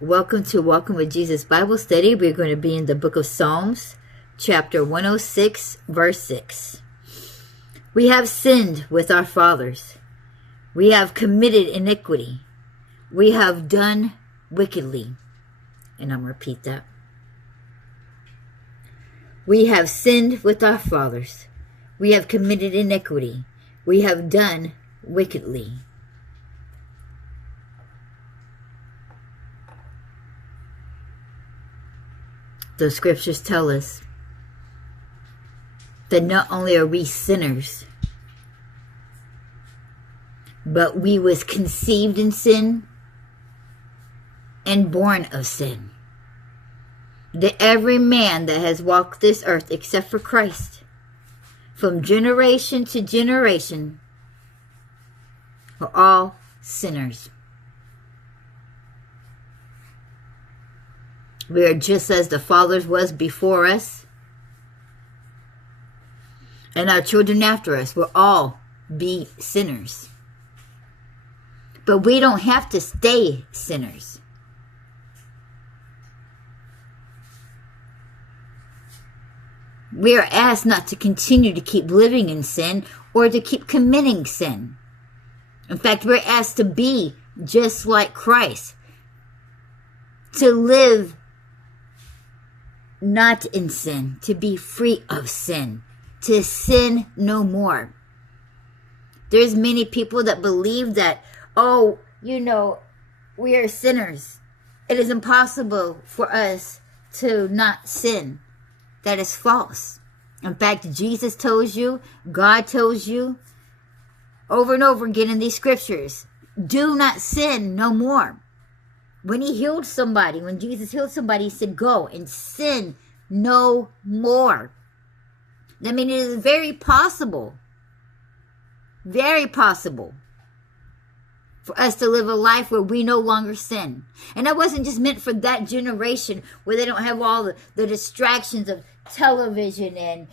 Welcome to Walking with Jesus Bible Study. We're going to be in the book of Psalms, chapter 106, verse 6. We have sinned with our fathers. We have committed iniquity. We have done wickedly. And I'm going to repeat that. We have sinned with our fathers. We have committed iniquity. We have done wickedly. The scriptures tell us that not only are we sinners, but we was conceived in sin and born of sin. That every man that has walked this earth except for Christ, from generation to generation, are all sinners. We are just as the fathers was before us, and our children after us will all be sinners. But we don't have to stay sinners. We are asked not to continue to keep living in sin or to keep committing sin. In fact, we're asked to be just like Christ, to live not in sin, to be free of sin, to sin no more. There's many people that believe that, we are sinners. It is impossible for us to not sin. That is false. In fact, Jesus tells you, God tells you, over and over again in these scriptures, do not sin no more. When he healed somebody, when Jesus healed somebody, he said, go and sin no more. I mean, it is very possible for us to live a life where we no longer sin. And that wasn't just meant for that generation where they don't have all the distractions of television and,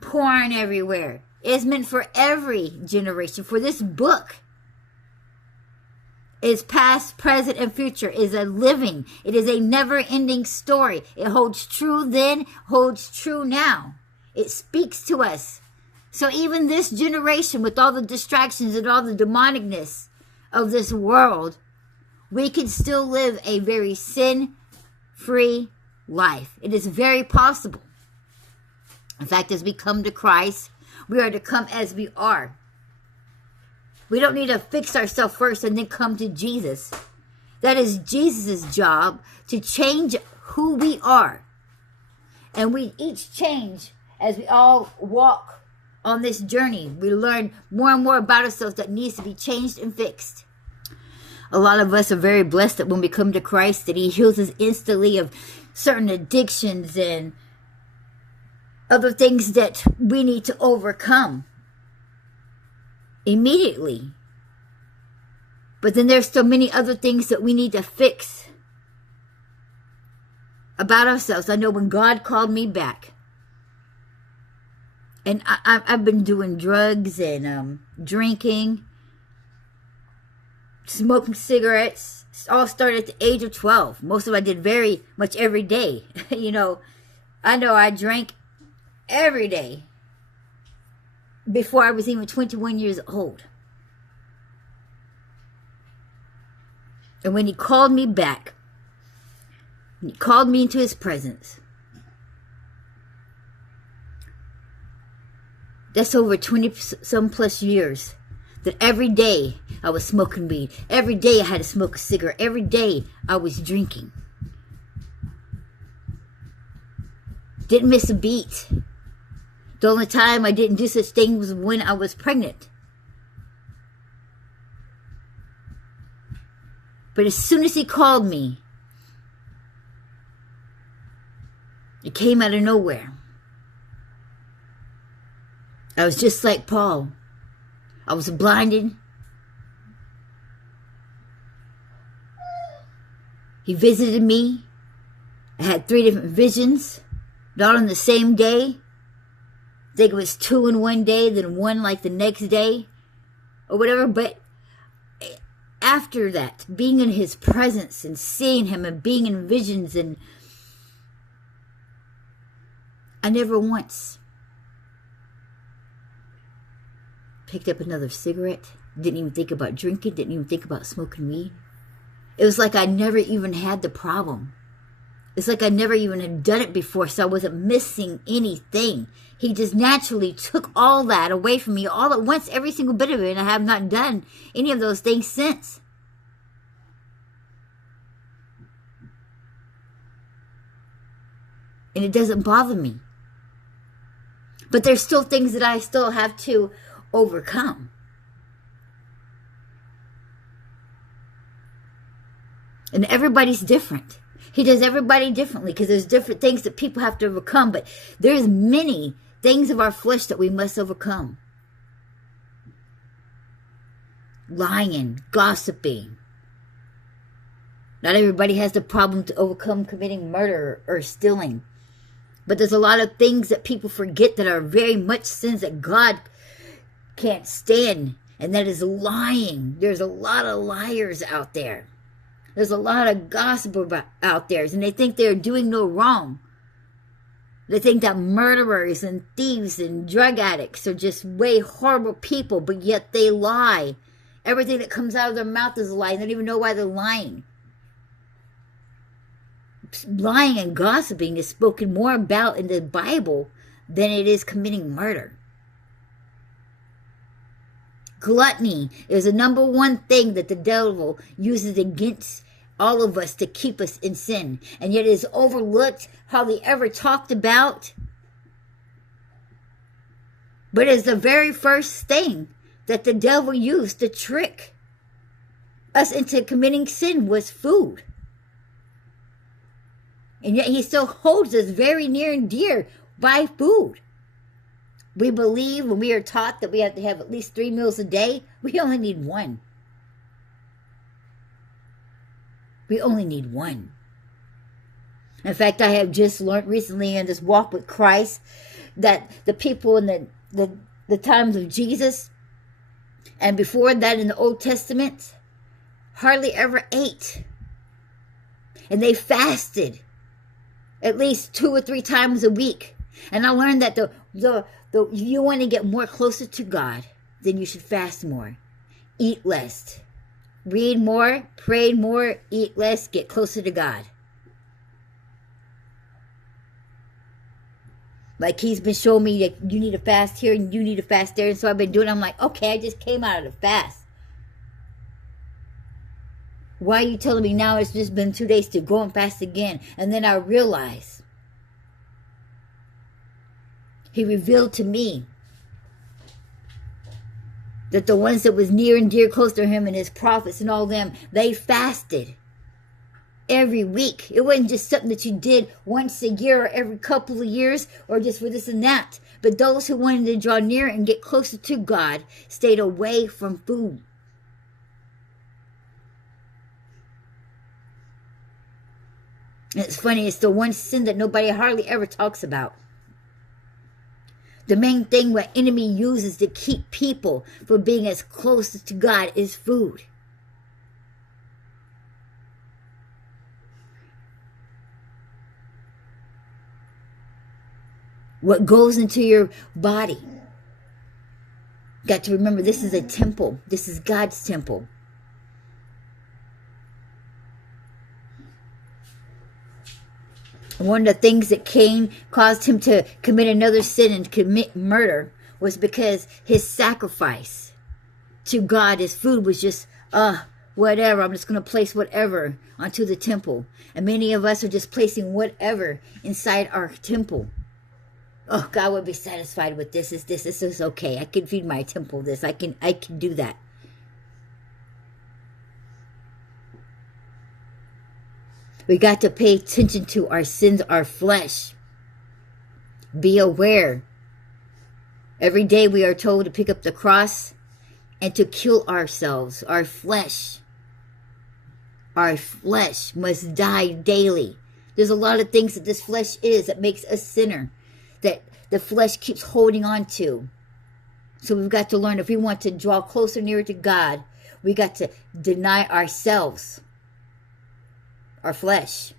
porn everywhere. It's meant for every generation. For this book is past, present, and future. It is a never-ending story. It holds true then, holds true now. It speaks to us. So even this generation, with all the distractions and all the demonicness of this world, we can still live a very sin-free life. It is very possible. In fact, as we come to Christ, we are to come as we are. We don't need to fix ourselves first and then come to Jesus. That is Jesus' job, to change who we are. And we each change as we all walk on this journey. We learn more and more about ourselves that needs to be changed and fixed. A lot of us are very blessed that when we come to Christ, that he heals us instantly of certain addictions and other things that we need to overcome immediately. But then there's so many other things that we need to fix about ourselves. I know when God called me back, and I've been doing drugs and drinking, smoking cigarettes. It all started at the age of 12. Most of it I did very much every day. I know I drank every day before I was even 21 years old. And when he called me back, he called me into his presence. That's over 20-some plus years that every day I was smoking weed. Every day I had to smoke a cigarette. Every day I was drinking. Didn't miss a beat. The only time I didn't do such things was when I was pregnant. But as soon as he called me, it came out of nowhere. I was just like Paul. I was blinded. He visited me. I had 3 different visions, not on the same day. I think it was 2 in one day, then 1 like the next day, or whatever. But after that, being in his presence and seeing him and being in visions, and I never once picked up another cigarette. Didn't even think about drinking. Didn't even think about smoking weed. It was like I never even had the problem. It's like I never even had done it before, so I wasn't missing anything. He just naturally took all that away from me all at once, every single bit of it, and I have not done any of those things since. And it doesn't bother me. But there's still things that I still have to overcome. And everybody's different. He does everybody differently because there's different things that people have to overcome. But there's many things of our flesh that we must overcome. Lying, gossiping. Not everybody has the problem to overcome committing murder or stealing. But there's a lot of things that people forget that are very much sins that God can't stand. And that is lying. There's a lot of liars out there. There's a lot of gossip out there, and they think they're doing no wrong. They think that murderers and thieves and drug addicts are just way horrible people, but yet they lie. Everything that comes out of their mouth is a lie. They don't even know why they're lying. Lying and gossiping is spoken more about in the Bible than it is committing murder. Gluttony is the number one thing that the devil uses against all of us to keep us in sin. And yet it is overlooked, hardly ever talked about. But it's the very first thing that the devil used to trick us into committing sin was food. And yet he still holds us very near and dear by food. We believe when we are taught that we have to have at least 3 meals a day, we only need one. We only need one. In fact, I have just learned recently in this walk with Christ that the people in the times of Jesus and before that in the Old Testament hardly ever ate. And they fasted at least 2 or 3 times a week. And I learned that you want to get more closer to God, then you should fast more, eat less. Read more, pray more, eat less, get closer to God. Like he's been showing me that you need to fast here and you need to fast there. And so I've been doing it. I'm like, okay, I just came out of the fast. Why are you telling me now it's just been 2 days to go and fast again? And then I realized he revealed to me that the ones that was near and dear close to him and his prophets and all them, they fasted every week. It wasn't just something that you did once a year or every couple of years or just for this and that. But those who wanted to draw near and get closer to God stayed away from food. And it's funny, it's the one sin that nobody hardly ever talks about. The main thing what enemy uses to keep people from being as close to God is food. What goes into your body. Got to remember this is a temple. This is God's temple. One of the things that Cain caused him to commit another sin and commit murder was because his sacrifice to God, his food was just, whatever. I'm just going to place whatever onto the temple. And many of us are just placing whatever inside our temple. Oh, God would be satisfied with this. This is okay. I can feed my temple this. I can do that. We got to pay attention to our sins, our flesh. Be aware. Every day we are told to pick up the cross and to kill ourselves, our flesh. Our flesh must die daily. There's a lot of things that this flesh is that makes us sinner, that the flesh keeps holding on to. So we've got to learn if we want to draw closer, nearer to God, We got to deny ourselves, our flesh.